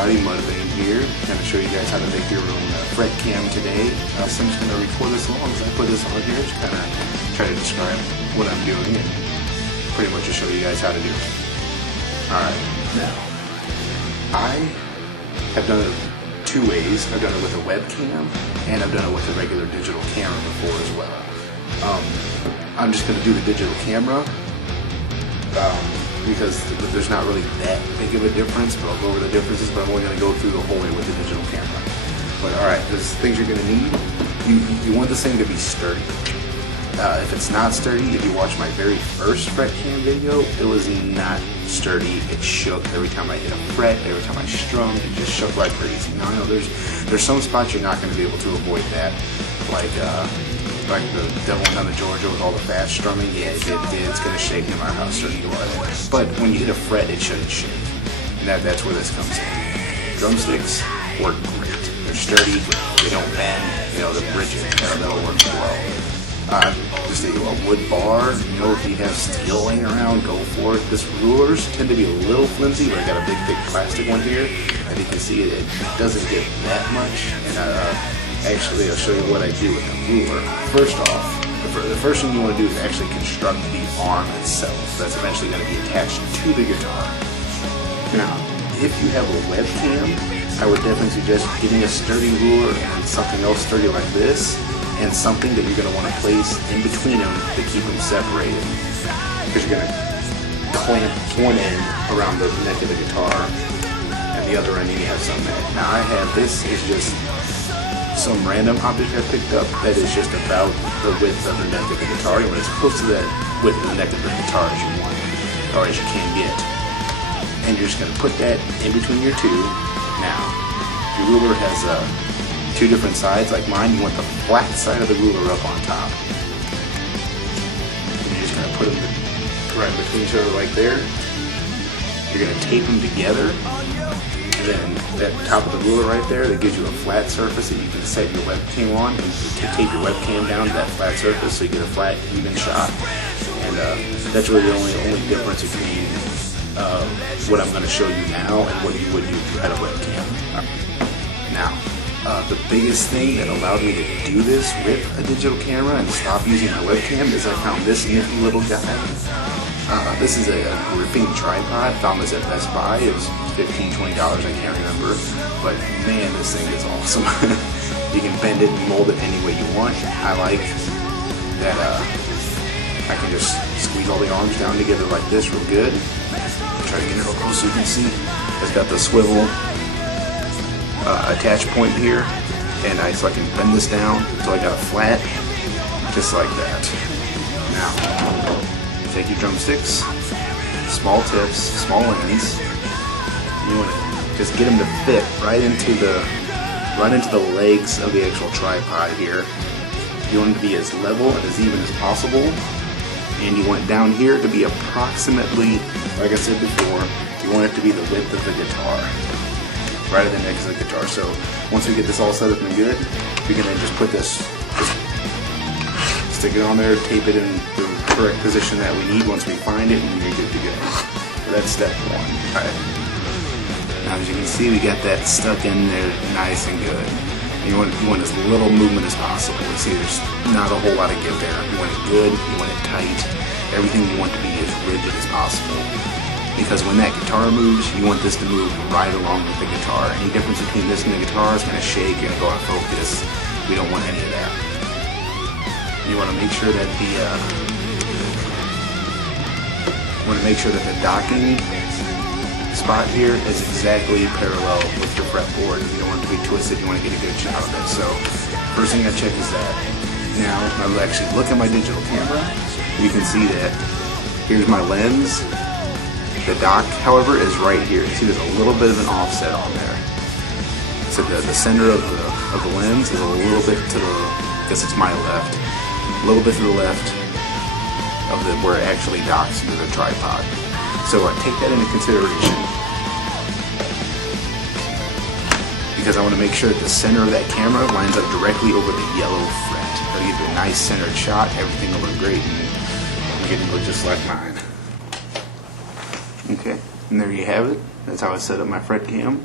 everybody, Mudvayne here. Going to show you guys how to make your own FretCam today. So I'm just going to record this along as I put this on here, just kind of try to describe what I'm doing and pretty much just show you guys how to do it. Alright, now, I have done it two ways. I've done it with a webcam and I've done it with a regular digital camera before as well. I'm just going to do the digital camera because there's not really that big of a difference, but I'll go over the differences, but I'm only going to go through the whole way with the digital camera. But alright, there's things you're going to need. You want this thing to be sturdy. If it's not sturdy, if you watch my very first FretCam video, it was not sturdy. It shook every time I hit a fret, every time I strummed, it just shook like crazy. Now I know there's some spots you're not going to be able to avoid that, like the Devil Down to Georgia with all the fast strumming. Yeah, it's going to shake no matter how sturdy you are. But when you hit a fret, it shouldn't shake. And that's where this comes in. Drumsticks work great. They're sturdy, they don't bend, they're rigid. That'll work well. Just a wood bar, if you have steel laying around, go for it. This rulers tend to be a little flimsy, but I got a big thick plastic one here. As you can see, it doesn't get that much. And actually, I'll show you what I do with a ruler. First off, the first thing you want to do is actually construct the arm itself. That's eventually going to be attached to the guitar. Now, if you have a webcam, I would definitely suggest getting a sturdy ruler and something else sturdy like this, and something that you're going to want to place in between them to keep them separated. Because you're going to clamp one end around the neck of the guitar, and the other end you have something at. Now this is just some random object I picked up that is just about the width of the neck of the guitar. You want as close to that width of the neck of the guitar as you want, or as you can get. And you're just going to put that in between your two. Now, your ruler has two different sides like mine. You want the flat side of the ruler up on top. And you're just going to put them right between each other like there. You're going to tape them together. And then that top of the ruler right there, that gives you a flat surface that you can set your webcam on. And you tape your webcam down to that flat surface so you get a flat, even shot. And that's really the only difference between what I'm going to show you now and what you would do if you had a webcam. Now, the biggest thing that allowed me to do this with a digital camera and stop using my webcam is I found this nifty little guy. This is a gripping tripod. I found this at Best Buy. It was $15, $20, I can't remember. But man, this thing is awesome. You can bend it and mold it any way you want. I like that I can just squeeze all the arms down together like this real good. Try to get it real close so you can see. It's got the swivel attach point here, and so I can bend this down until I got a flat, just like that. Now, take your drumsticks, small tips, small ends. You want to just get them to fit right into the legs of the actual tripod here. You want it to be as level and as even as possible, and you want down here to be approximately, like I said before, you want it to be the width of the guitar, right at the neck of the guitar. So once we get this all set up and good, we can then just put this, stick it on there, tape it in the correct position that we need once we find it, and you're good to go. So that's step one. Alright. Now as you can see, we got that stuck in there nice and good. You want as little movement as possible. You see there's not a whole lot of give there. You want it good, you want it tight. Everything you want to be as rigid as possible. Because when that guitar moves, you want this to move right along with the guitar. Any difference between this and the guitar is going to shake, you're going to go out of focus. We don't want any of that. You want to make sure that the docking spot here is exactly parallel with your fretboard. You don't want it to be twisted, you want to get a good shot of it. So first thing I check is that. Now, if I actually look at my digital camera, you can see that here's my lens. The dock, however, is right here. You see there's a little bit of an offset on there. So the center of the lens is a little bit to the, I guess it's my left, a little bit to the left of where it actually docks into the tripod. So I take that into consideration because I want to make sure that the center of that camera lines up directly over the yellow fret. That'll give you a nice centered shot, everything will look great, and I'm getting to look just like mine. Okay, and there you have it. That's how I set up my FretCam.